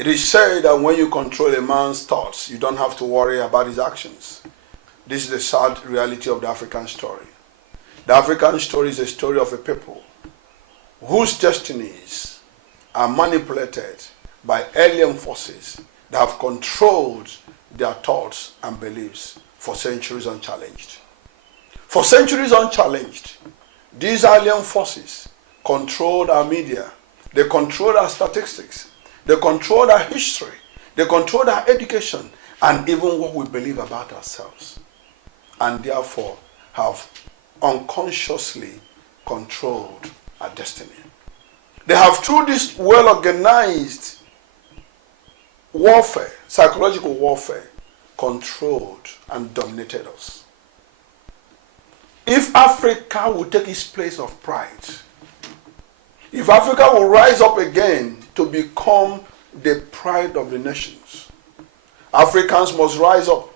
It is said that when you control a man's thoughts, you don't have to worry about his actions. This is the sad reality of the African story. The African story is a story of a people whose destinies are manipulated by alien forces that have controlled their thoughts and beliefs for centuries unchallenged. For centuries unchallenged, these alien forces controlled our media, they controlled our statistics, they controlled our history, they controlled our education, and even what we believe about ourselves, and therefore have unconsciously controlled our destiny. They have, through this well-organized warfare, psychological warfare, controlled and dominated us. If Africa will take its place of pride, if Africa will rise up again to become the pride of the nations, Africans must rise up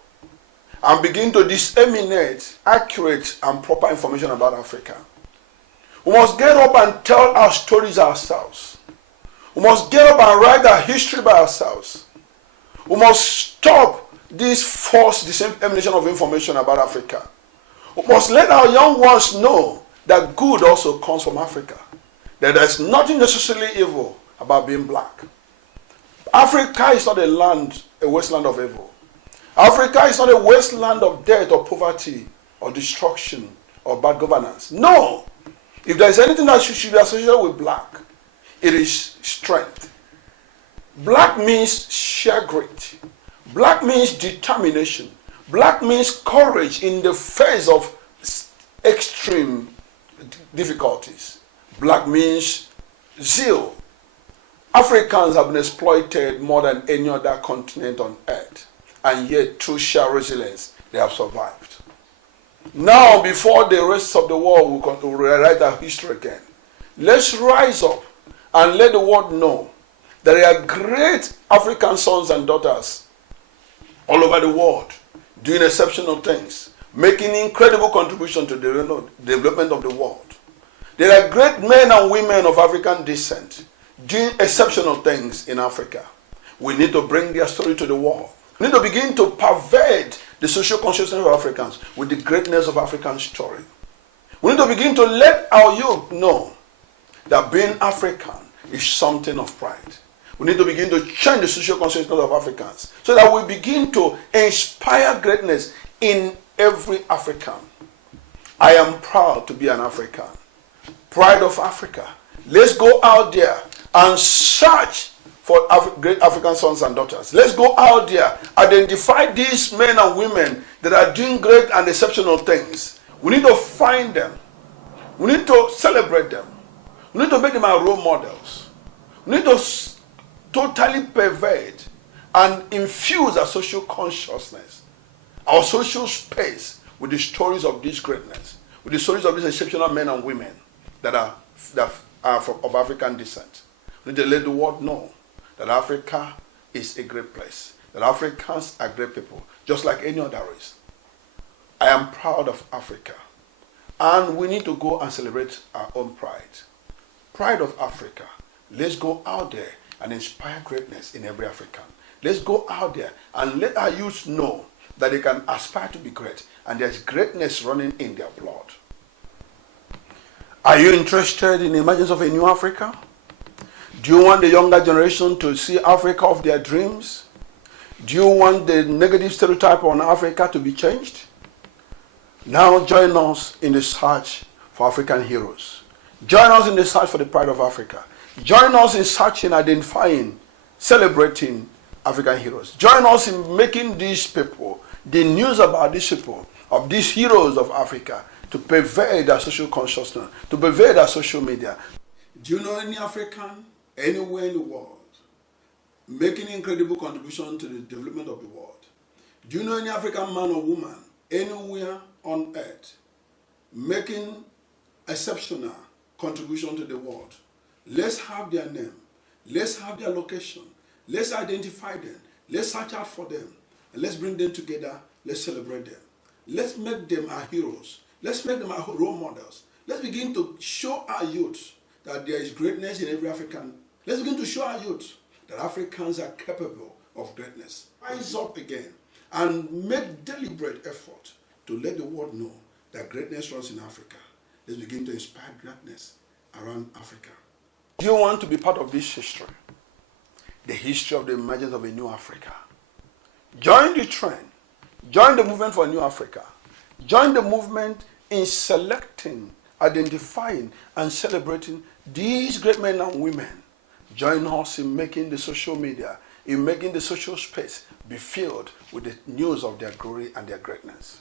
and begin to disseminate accurate and proper information about Africa. We must get up and tell our stories ourselves. We must get up and write our history by ourselves. We must stop this false dissemination of information about Africa. We must let our young ones know that good also comes from Africa. That there's nothing necessarily evil about being black. Africa is not a wasteland of evil. Africa is not a wasteland of death or poverty or destruction or bad governance. No. If there is anything that should be associated with black, it is strength. Black means sheer grit. Black means determination. Black means courage in the face of extreme difficulties. Black means zeal. Africans have been exploited more than any other continent on earth, and yet through sheer resilience, they have survived. Now, before the rest of the world will rewrite our history again, let's rise up and let the world know that there are great African sons and daughters all over the world doing exceptional things, making incredible contribution to the development of the world. There are great men and women of African descent doing exceptional things in Africa. We need to bring their story to the world. We need to begin to pervade the social consciousness of Africans with the greatness of African story. We need to begin to let our youth know that being African is something of pride. We need to begin to change the social consciousness of Africans so that we begin to inspire greatness in every African. I am proud to be an African. Pride of Africa. Let's go out there and search for great African sons and daughters. Let's go out there, identify these men and women that are doing great and exceptional things. We need to find them. We need to celebrate them. We need to make them our role models. We need to totally pervade and infuse our social consciousness, our social space with the stories of this greatness, with the stories of these exceptional men and women that are of African descent. We need to let the world know that Africa is a great place, that Africans are great people, just like any other race. I am proud of Africa, and we need to go and celebrate our own pride. Pride of Africa. Let's go out there and inspire greatness in every African. Let's go out there and let our youth know that they can aspire to be great, and there's greatness running in their blood. Are you interested in the emergence of a new Africa? Do you want the younger generation to see Africa of their dreams? Do you want the negative stereotype on Africa to be changed? Now join us in the search for African heroes. Join us in the search for the pride of Africa. Join us in searching, identifying, celebrating African heroes. Join us in making these people, the news about these people, of these heroes of Africa, to pervade our social consciousness, to pervade our social media. Do you know any African anywhere in the world making incredible contribution to the development of the world? Do you know any African man or woman anywhere on earth making exceptional contribution to the world? Let's have their name. Let's have their location. Let's identify them. Let's search out for them. And let's bring them together. Let's celebrate them. Let's make them our heroes. Let's make them our role models. Let's begin to show our youth that there is greatness in every African. Let's begin to show our youth that Africans are capable of greatness. Rise up again and make deliberate effort to let the world know that greatness runs in Africa. Let's begin to inspire greatness around Africa. Do you want to be part of this history? The history of the emergence of a new Africa. Join the trend. Join the movement for a new Africa. Join the movement in selecting, identifying, and celebrating these great men and women. Join us in making the social media, in making the social space be filled with the news of their glory and their greatness.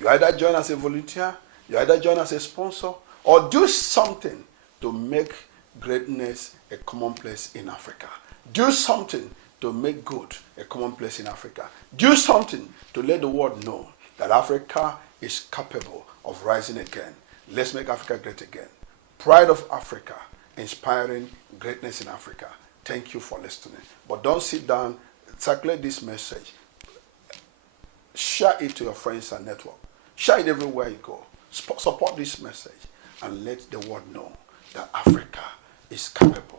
You either join as a volunteer, you either join as a sponsor, or do something to make greatness a commonplace in Africa. Do something to make good a commonplace in Africa. Do something to let the world know that Africa is capable of rising again. Let's make Africa great again. Pride of Africa, inspiring greatness in Africa. Thank you for listening. But don't sit down, circulate this message. Share it to your friends and network. Share it everywhere you go. Support this message and let the world know that Africa is capable